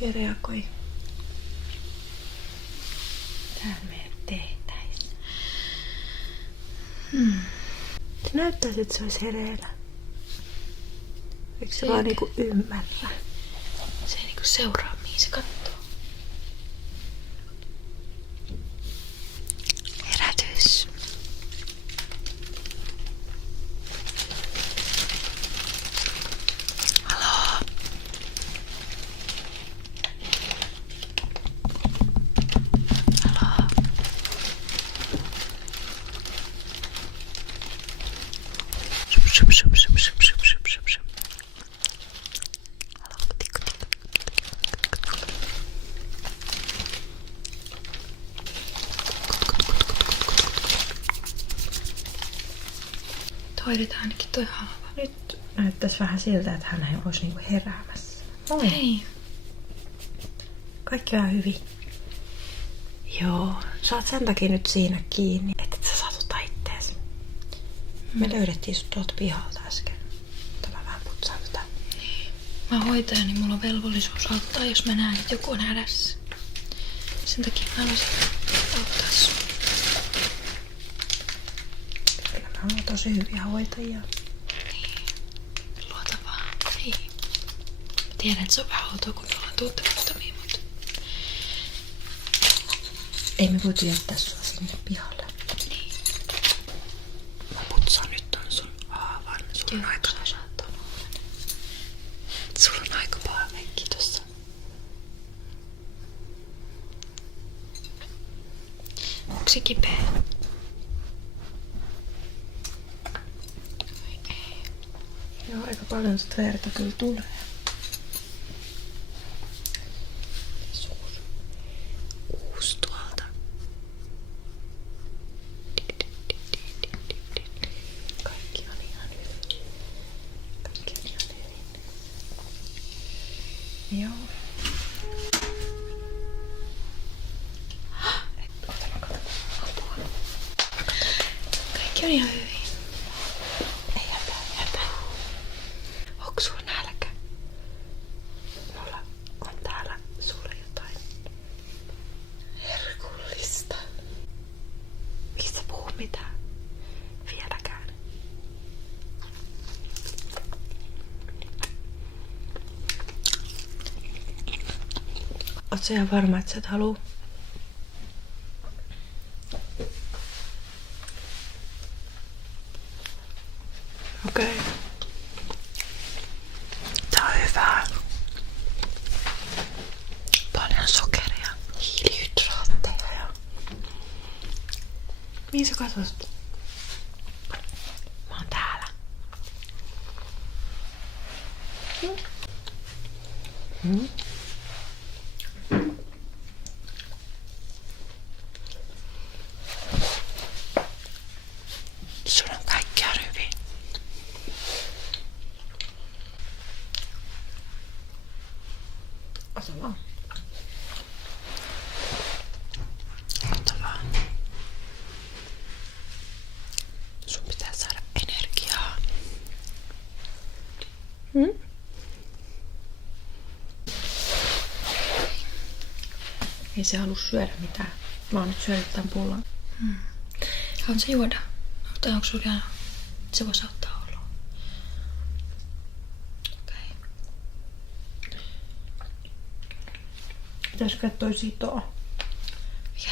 Miten reagoi? Täällä meidän tehtäis. Se näyttäisi, että se olisi hereillä. Eikö se vaan niinku ymmärrä? Se ei niinku seuraa, mihin se kattoo. Herätys. Haloo. Haloo. Sup, sup, sup, sup, sup, sup, sup, sup, sup. Haloo, tikku, tikku. Hoidetaan ainakin toi haava. Nyt näyttäisi vähän siltä, että hän olisi niinku heräämässä. Hei. Kaikki on hyvin. Joo. Sä oot sen takia nyt siinä kiinni, että et sä satuta ittees. Me löydettiin sut tuolta pihalta äsken. Mutta mä vähän putsaan tätä. Mä oon hoitaja, niin mulla on velvollisuus auttaa, jos mä näen, että joku on hädässä. Sen takia mä haluaisin auttaa sua. Kyllä mä oon tosi hyviä hoitajia. Niin. Luota vaan. Hei. Mä tiedän, että se on vähän outoa, kun me ollaan tuntemattomia, mutta... Ei me voitu jättää sua sinne pihalle. Niin. Mä putsaan nyt ton sun haavan. Sulla on aika... Sulla on aika paha mekki tossa. Onko se kipeä? Joo, aika paljon sitä verta kyllä tulee. Uus tuolta. Kaikki on ihan hyvin. Kaikki on ihan hyvin. Joo. Kaikki on ihan hyvin. Ei hätää. Onko sulla nälkä? Mulla on täällä sulle jotain herkullista. Miksi sä puhu mitään? Vieläkään. Oot sä ihan varma, että sä et haluu? Okei. Tää on hyvää. Paljon sokeria. Hiilihydraatteja ja... Mihin sä katsot? Mä oon täällä. Sulla on kaikki hyvin. Ota vaan. Ota vaan. Sun pitää saada energiaa. Ei se halua syödä mitään. Mä oon nyt syönyt tän pullon. Haluatko sä juoda? Tai onko sulla ihan... Se voisi auttaa oloa. Okei. Pitäisikö toi sitoa? Mikä?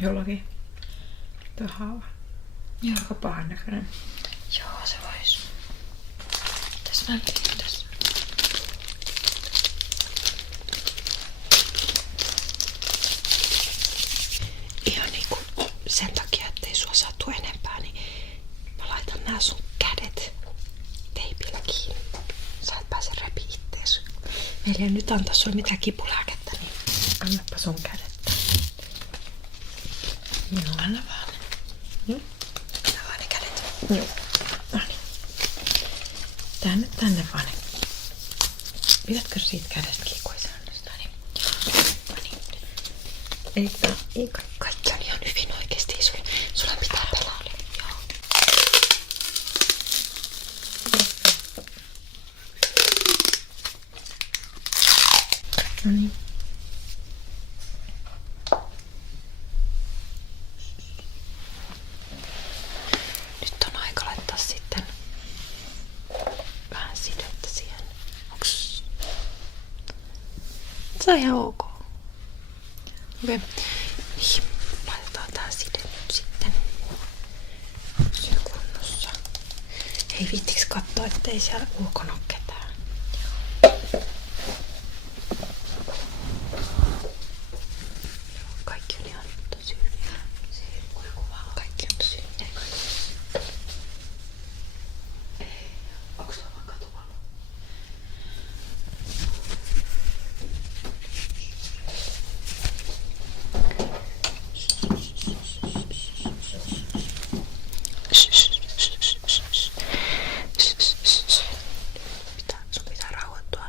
Jollakin. Tuo haava. Joo. Aika pahan näköinen. Joo, se vois. Tässä näkyy tässä. Ihan niinku sen takia, ettei sua satu enempää, niin mä laitan nää sun kädet teipillä kiinni. Sä et pääse repi ittees. Meillä ei nyt antaa sulle mitään kipulääkettä, niin annappa sun kädet. Joo. Anna vaan. Anna vaan ne kädet. Joo. Noniin. Tänne vaan. Pidätkö siitä kädestä kiinni, kun ei säännöstä? Noniin. Ei kaikki on ihan hyvin oikeesti. Sulla pitää pelata. Joo. Noniin. Se on ihan ok. Okei. Niin. Laitetaan tää side nyt sitten. Pysyy kunnossa. Hei, viittiks kattoo, ettei siellä ulkona ole ketään? Kaikki on ihan tosi hyviä. Kaikki on tosi hyviä. Onks tuolla vaan katuvalo? Sun pitää rauhoittua.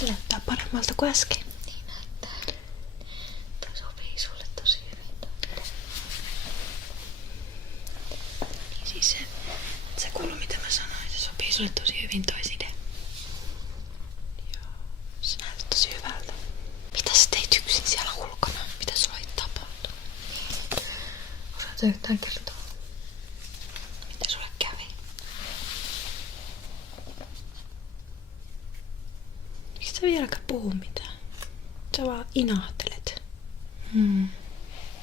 Se näyttää paremmalta kuin äsken. Niin näyttää. Toi sopii sulle tosi hyvin. Niin siis se kuuluu mitä mä sanoin. Se sopii sulle tosi hyvin toi side. Joo, se näyttää tosi hyvältä. Mitä sä teit yksin siellä ulkona? Mitä sulla ei tapahtunut? Osaatko yhtään kertoa? Mitä sulle kävi? Miksi sä vieläkään puhu mitään? Sä vaan inahtelet.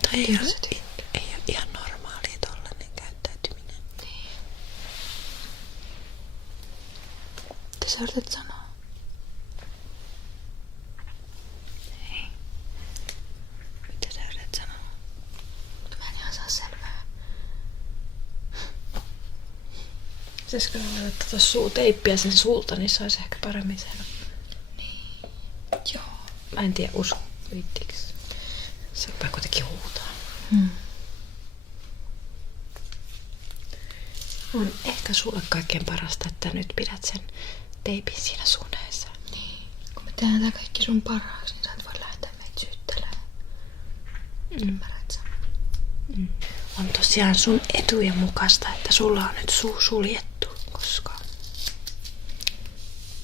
Tai ei ole ihan normaalia tollanen käyttäytyminen. Niin. Mitä sä yrität sanoa? Ei. Mitä sä yrität sanoa? Mä en ihan saa selvää. Pitäisikö laittaa tuossa suuteippiä sen suulta, niin saisi ehkä paremmin selvä. Niin. Joo. Mä en tiedä viittiiks. Se rupee kuitenkin huutaa. On ehkä sulle kaikkein parasta, että nyt pidät sen teipin siinä sun edessä. Niin. Kun me tehdään tää kaikki sun parhaaksi, niin sä et voi lähteä meitä syyttelemään. Ymmärrät sä? On tosiaan sun etujen mukaista, että sulla on nyt suu suljettu, koska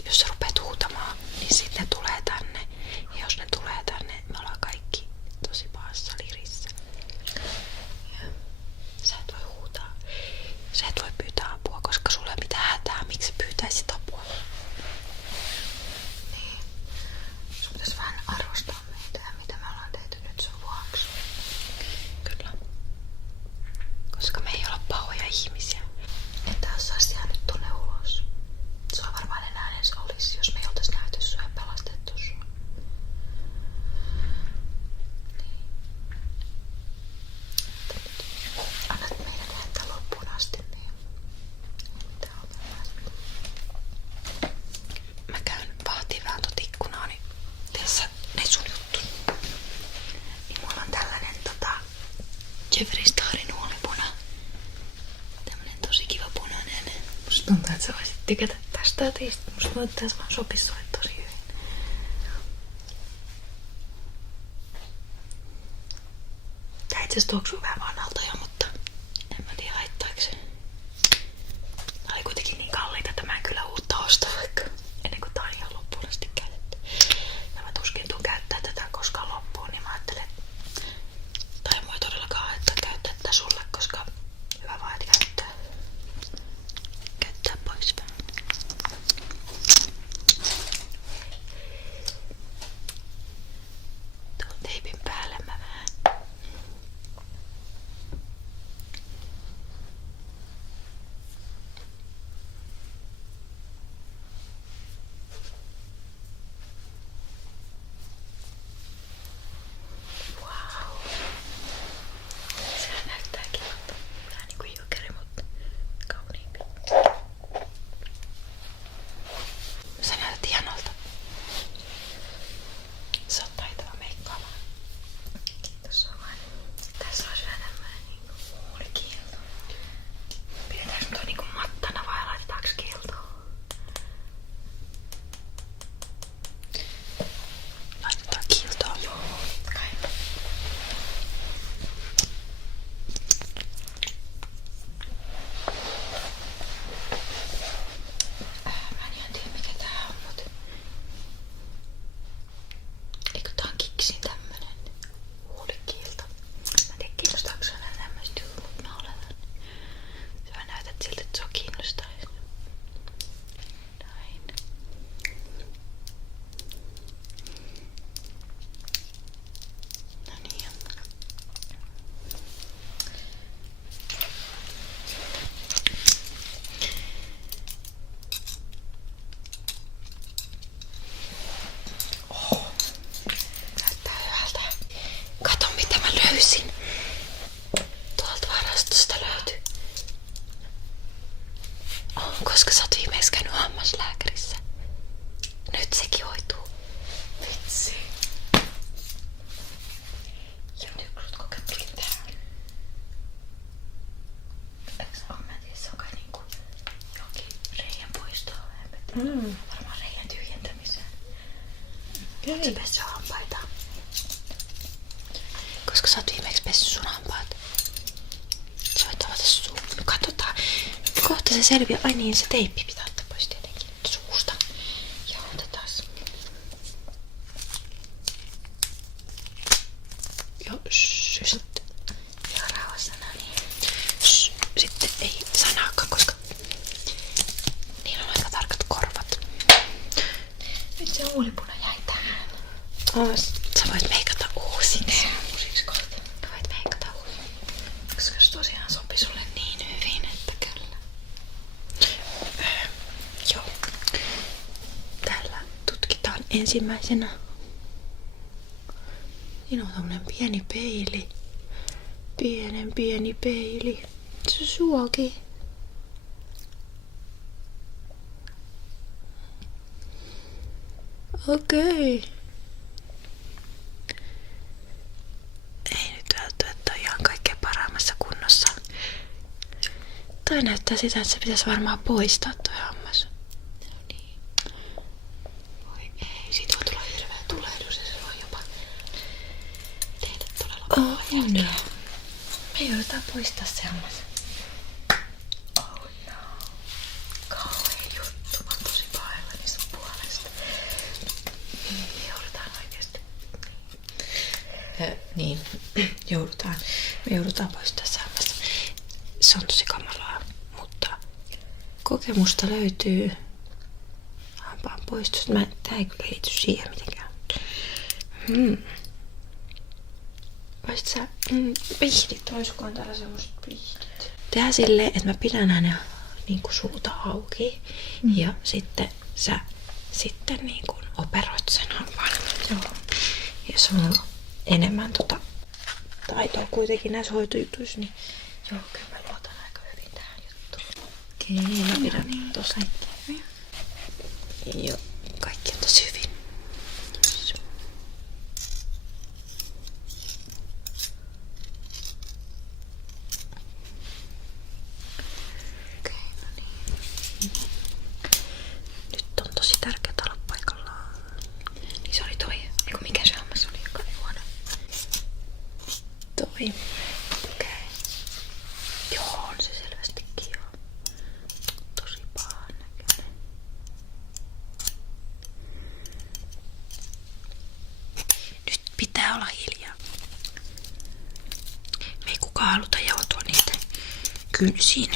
jos sä rupeat huutamaan, niin sitten ne tulee tänne. Ja jos ne tulee tänne, me ollaan kaikki tosi pahassa lirissä. Sä et voi huutaa. Sä et voi pyytää apua, koska sulla ei ole mitään hätää. Miksi sä pyytäisit apua? Niin. Sun pitäis vähän arvostaa meitä ja mitä me ollaan tehty nyt sun vuoksi. Kyllä. Koska me ei olla pahoja ihmisiä. Että jos sä olisit jäänyt tonne ulos, sua varmaan enää edes olisi, jos me ei oltais nähty sua ja pelastettu sua. Niin. Annat meidän tehdä tän loppuun asti, niin ei mitään ongelmaa. Mä käyn vahtiin vähän tot ikkunaa, niin tee sä ne sun juttu. Niin mulla on tällainen Jeffree Starin huulipuna. Tämmönen tosi kiva punainen. Musta tuntuu, että sä voisit tykätä tästä teistä. Musta tuntuu, että tässä vaan sopisi sulle tosi hyvin. Tää itse asiassa tuoksuu vähän vanhalta jo, mutta en mä tiedä haittaako se. Nää oli kuitenkin niin kalliita, että mä en kyllä uutta osta vaikka ennen kuin tää on ihan loppuun asti käytetty. Ja mä tuskin tuun käyttää tätä koskaan loppuun, niin mä ajattelin, että tai ei mua todellakaan haittaa käyttää tätä sulle, koska hyvä vaan et käyttää. Käyttää pois vähän. Tuon teipin päälle mä vähän Varmaan reijän tyhjentämiseen. Okei. Se pesi hampaita. Koska sä oot viimeksi pessy sun hampaat. Sä voit avata suun. No katsotaan. Kohta se selviää. Ai niin, se teippi pitää ottaa pois tietenkin suusta. Joo, otetaas. Joo, sitten. Joo, rauhassa, no niin. Sitten ei sanaakaan, koska niillä on aika tarkat korvat. Nyt se huulipuna jäi tähän. Sä voit meikata uusiksi. Uusiksi kohta. Sä voit meikata uusiksi. Koska se tosiaan sopi sulle niin hyvin, että kyllä. Joo. Täällä tutkitaan ensimmäisenä. Siinä on tämmönen pieni peili. Pieni peili. Se suoki. Okei. Ei nyt välttämättä ole ihan kaikkein parhaimmassa kunnossa. Toi näyttää sitä, että se pitäisi varmaan poistaa toi hammas. No niin. Voi ei, siitä voi tulla hirveä tulehdus ja se voi jopa tehdä todella pahaa jälkeä. Me joudutaan poistaa se hammas. Oh no. Kauhea juttu. Mä oon tosi pahoillani sun puolesta. Me joudutaan oikeesti. Niin, joudutaan. Me joudutaan poistaa se hammas. Se on tosi kamalaa, mutta kokemusta löytyy hampaan poistosta. Tää ei kyllä liity siihen mitenkään. Voisit sä pihdit? Olisikohan täällä semmoset pihdit? Tehdään silleen, että mä pidän hänen niinku suuta auki. Ja sitten sä niinku operoit sen hampaan. Joo. Jos mulla on enemmän taitoa kuitenkin näissä hoitojutuissa, niin Joo, kyllä mä luotan aika hyvin tähän juttuun. okei, mä pidän tossa. Joo, kaikki on tosi hyvin. Yes. Okei, no niin. Nyt on tosi tärkeää olla paikallaan. Niin se oli toi. Eiku mikä se hammas oli, joka oli huono. Toi. Okei. Joo, on se selvästikin joo. Tosi pahan näköinen. Nyt pitää olla hiljaa. Me ei kukaan haluta joutua niitä kynsiin.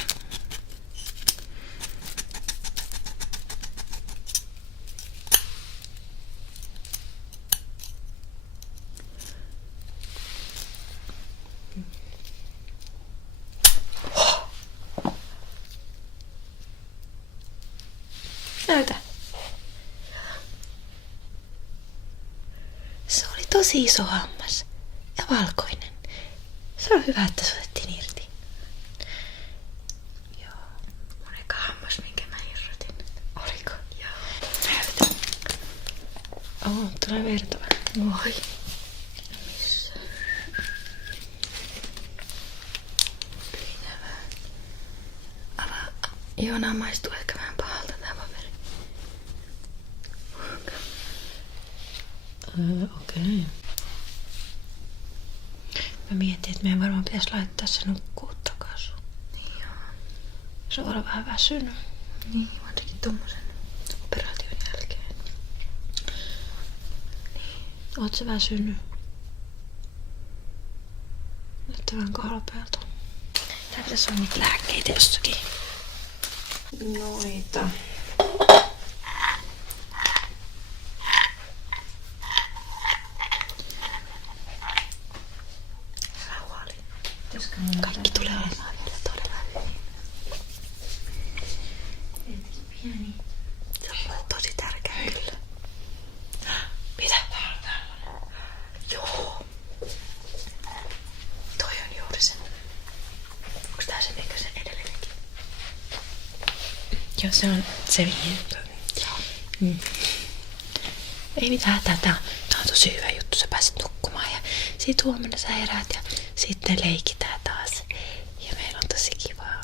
Näytä. Se oli tosi iso hammas ja valkoinen. Se on hyvä, että se otettiin irti. Joo. Mun eka hammas, minkä mä irrotin. Oliko? Joo. Näytä. Tulee verta vähän. Oi. Missä? Pitää vähän. Avaa. Joo, nää maistuu ehkä vähän pahalta tää paperi. Okei. Mä mietin, että meidän varmaan pitäisi laittaa se nukkuu takaisin. Niin joo. Se on vähän väsynyt. Niin, varsinkin tommosen operaation jälkeen. Oot sä väsynyt? Näyttää vähän kalpealta. Tää pitäisi olla niitä lääkkeitä jossakin. Noita. Rauhallinen. Kaikki tulee olemaan vielä todella hyvin. pieni. Se on mulle tosi tärkeä kyllä. Mitä täällä? Joo. Toi on juuri se. Onks tää se mikä sen edellinenkin? Joo, se on se vihin. Ei mitään hätää. Tää on tosi hyvä juttu. Sä pääset nukkumaan ja sit huomenna sä heräät ja sitten leikitään taas. Ja meillä on tosi kivaa.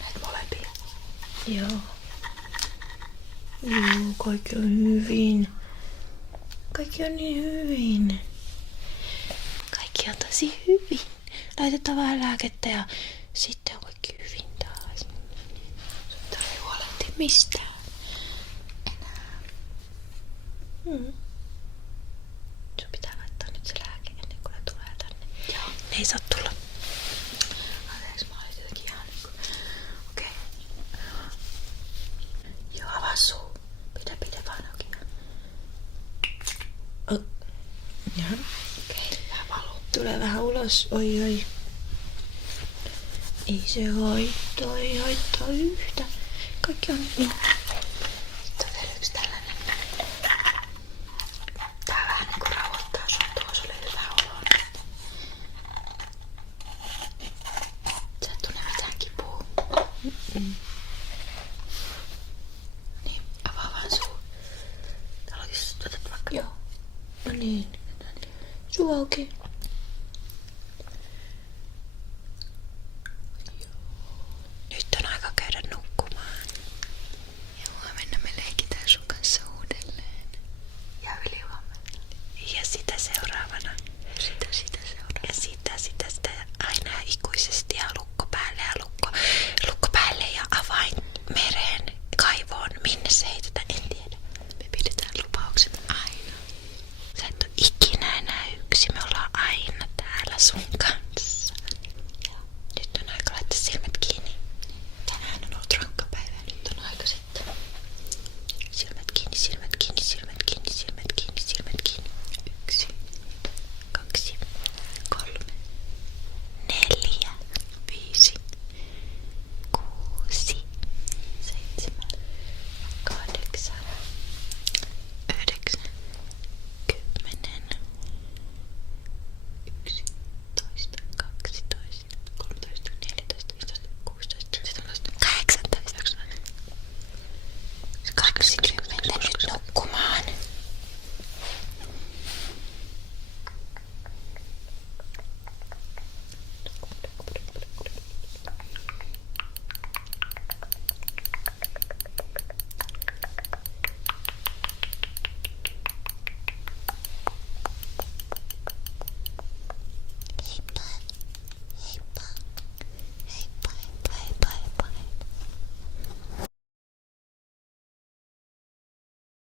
Näitä molempia. Joo. Joo, kaikki on hyvin. Kaikki on niin hyvin. Kaikki on tosi hyvin. Laitetaan vähän lääkettä ja sitten on kaikki hyvin taas. Sun ei huolehtia mistään enää. Sun pitää laittaa nyt se lääke ennen kuin ne tulee tänne. Joo. Ne ei saa tulla. Anteeksi, mä olin jotenkin ihan niinku... Okei. Joo, avaa suu. Pidä vaan auki. Jaha. Okei, vähän valuu. Tulee vähän ulos. Oi. Ei se haittaa yhtä. Kaikki on niin. Sitten on vielä yksi tällainen. Tää vähän niinku rauhoittaa sua. Tuo sulle hyvä olo. Sä et tunne mitään kipua. Niin, avaa vaan suu. Täällä on just otat vaikka. Joo. No niin. Suu auki. Nyt on aika käydä nukkumaan. Ja huomenna me leikitään sun kanssa uudelleen. Ja yli huomenna. Ja sitä seuraavana. Sitä seuraavana. Ja sitä aina ikuisesti ja